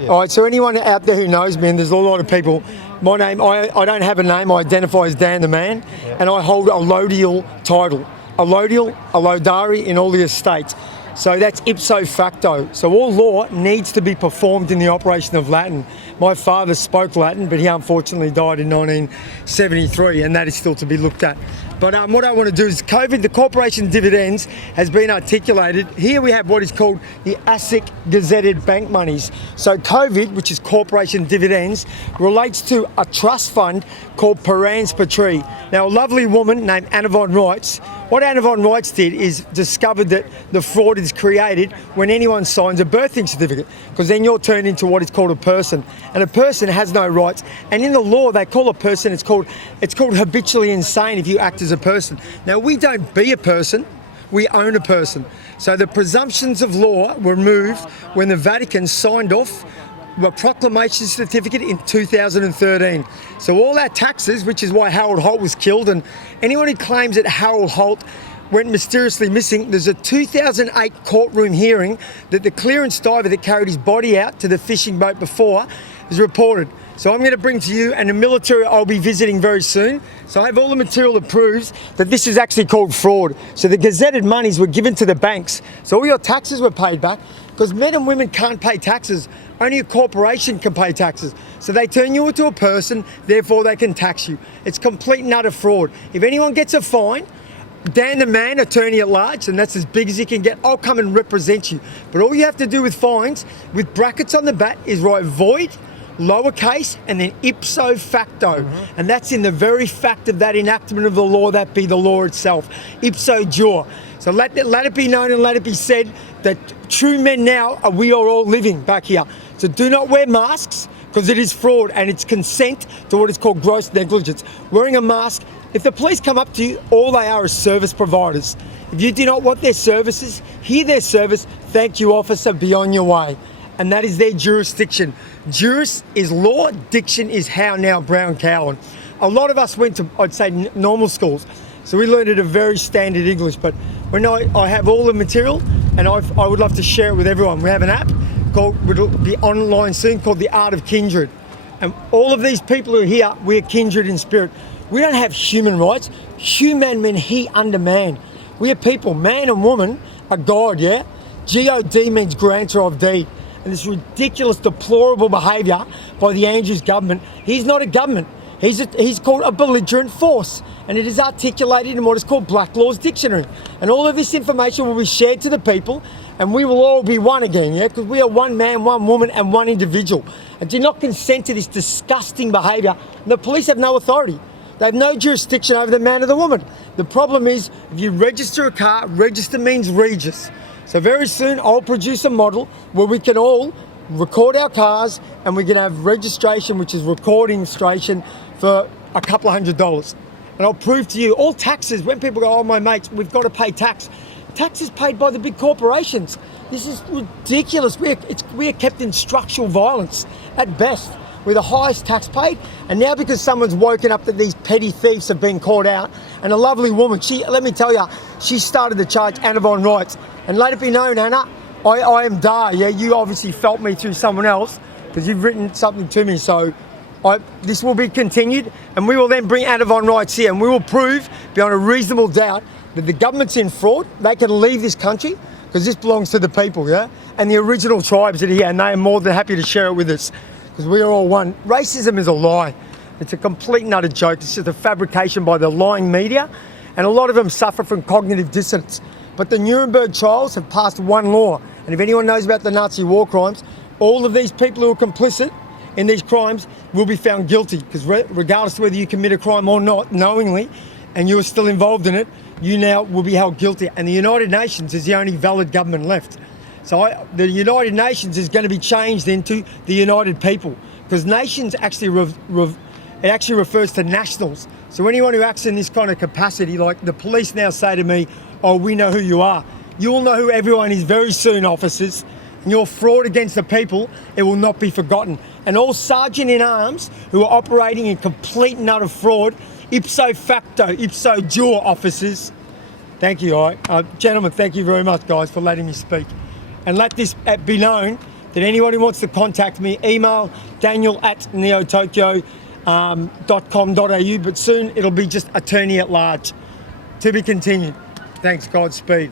All right, so anyone out there who knows me, and there's a lot of people, my name, I don't have a name, I identify as Dan the Man, and I hold a allodial title. Allodial, allodari in all the estates. So that's ipso facto. So all law needs to be performed in the operation of Latin. My father spoke Latin, but he unfortunately died in 1973, and that is still to be looked at. But what I want to do is COVID, the corporation dividends has been articulated. Here we have what is called the ASIC gazetted bank monies. So COVID, which is corporation dividends, relates to a trust fund called Perans Patrie. Now a lovely woman named Anna von Reitz, what Anna von Reitz did is discovered that the fraud is created when anyone signs a birthing certificate, because then you're turned into what is called a person, and a person has no rights. And in the law, they call a person, it's called habitually insane if you act as a person. Now, we don't be a person, we own a person. So the presumptions of law were removed when the Vatican signed off a proclamation certificate in 2013. So all our taxes, which is why Harold Holt was killed, and anyone who claims that Harold Holt went mysteriously missing, there's a 2008 courtroom hearing that the clearance diver that carried his body out to the fishing boat before is reported. So I'm going to bring to you, and the military I'll be visiting very soon. So I have all the material that proves that this is actually called fraud. So the gazetted monies were given to the banks. So all your taxes were paid back, because men and women can't pay taxes. Only a corporation can pay taxes. So they turn you into a person, therefore they can tax you. It's complete and utter fraud. If anyone gets a fine, Dan the Man, attorney at large, and that's as big as you can get, I'll come and represent you. But all you have to do with fines, with brackets on the back, is write void, lowercase, and then ipso facto. And that's in the very fact of that enactment of the law, that be the law itself. Ipso jure. So let it be known and let it be said that true men now we are all living back here. So do not wear masks, because it is fraud and it's consent to what is called gross negligence. Wearing a mask, if the police come up to you, all they are is service providers. If you do not want their services, hear their service, thank you officer, be on your way. And that is their jurisdiction. Juris is law, diction is how now, Brown Cowan. A lot of us went to, I'd say, normal schools. So we learned at a very standard English, but when I have all the material, and I would love to share it with everyone. We have an app called, it'll be online soon, called The Art of Kindred. And all of these people who are here, we are kindred in spirit. We don't have human rights. Human means he under man. We are people, man and woman are God, yeah? G-O-D means grantor of deed. And this ridiculous, deplorable behaviour by the Andrews government, he's not a government. He's called a belligerent force, and it is articulated in what is called Black Law's Dictionary. And all of this information will be shared to the people, and we will all be one again, yeah? Because we are one man, one woman, and one individual. And do not consent to this disgusting behaviour. And the police have no authority. They have no jurisdiction over the man or the woman. The problem is, if you register a car, register means Regis. So very soon, I'll produce a model where we can all record our cars, and we can have registration, which is recording registration, for a couple of $100. And I'll prove to you, all taxes, when people go, oh my mates, we've got to pay tax. Tax is paid by the big corporations. This is ridiculous. We are kept in structural violence at best. We're the highest tax paid, and now because someone's woken up that these petty thieves have been caught out, and a lovely woman, let me tell you, she started the charge, Anna von Reitz. And let it be known, Anna, I am Dar, yeah, you obviously felt me through someone else, because you've written something to me, so this will be continued, and we will then bring Anna von Reitz here, and we will prove, beyond a reasonable doubt, that the government's in fraud, they can leave this country, because this belongs to the people, yeah? And the original tribes that are here, and they are more than happy to share it with us, because we are all one. Racism is a lie. It's a complete and utter joke. It's just a fabrication by the lying media, and a lot of them suffer from cognitive dissonance. But the Nuremberg trials have passed one law, and if anyone knows about the Nazi war crimes, all of these people who are complicit in these crimes will be found guilty, because regardless of whether you commit a crime or not, knowingly, and you are still involved in it, you now will be held guilty. And the United Nations is the only valid government left. So the United Nations is going to be changed into the United People, because nations actually, it actually refers to nationals. So anyone who acts in this kind of capacity, like the police now say to me, oh, we know who you are. You'll know who everyone is very soon, officers. And your fraud against the people, it will not be forgotten. And all sergeant in arms who are operating in complete and utter fraud, ipso facto, ipso jure, officers. Thank you, all right. Gentlemen, thank you very much, guys, for letting me speak. And let this be known that anyone who wants to contact me, email daniel@neotokyo.com.au, but soon it'll be just attorney at large. To be continued. Thanks, Godspeed.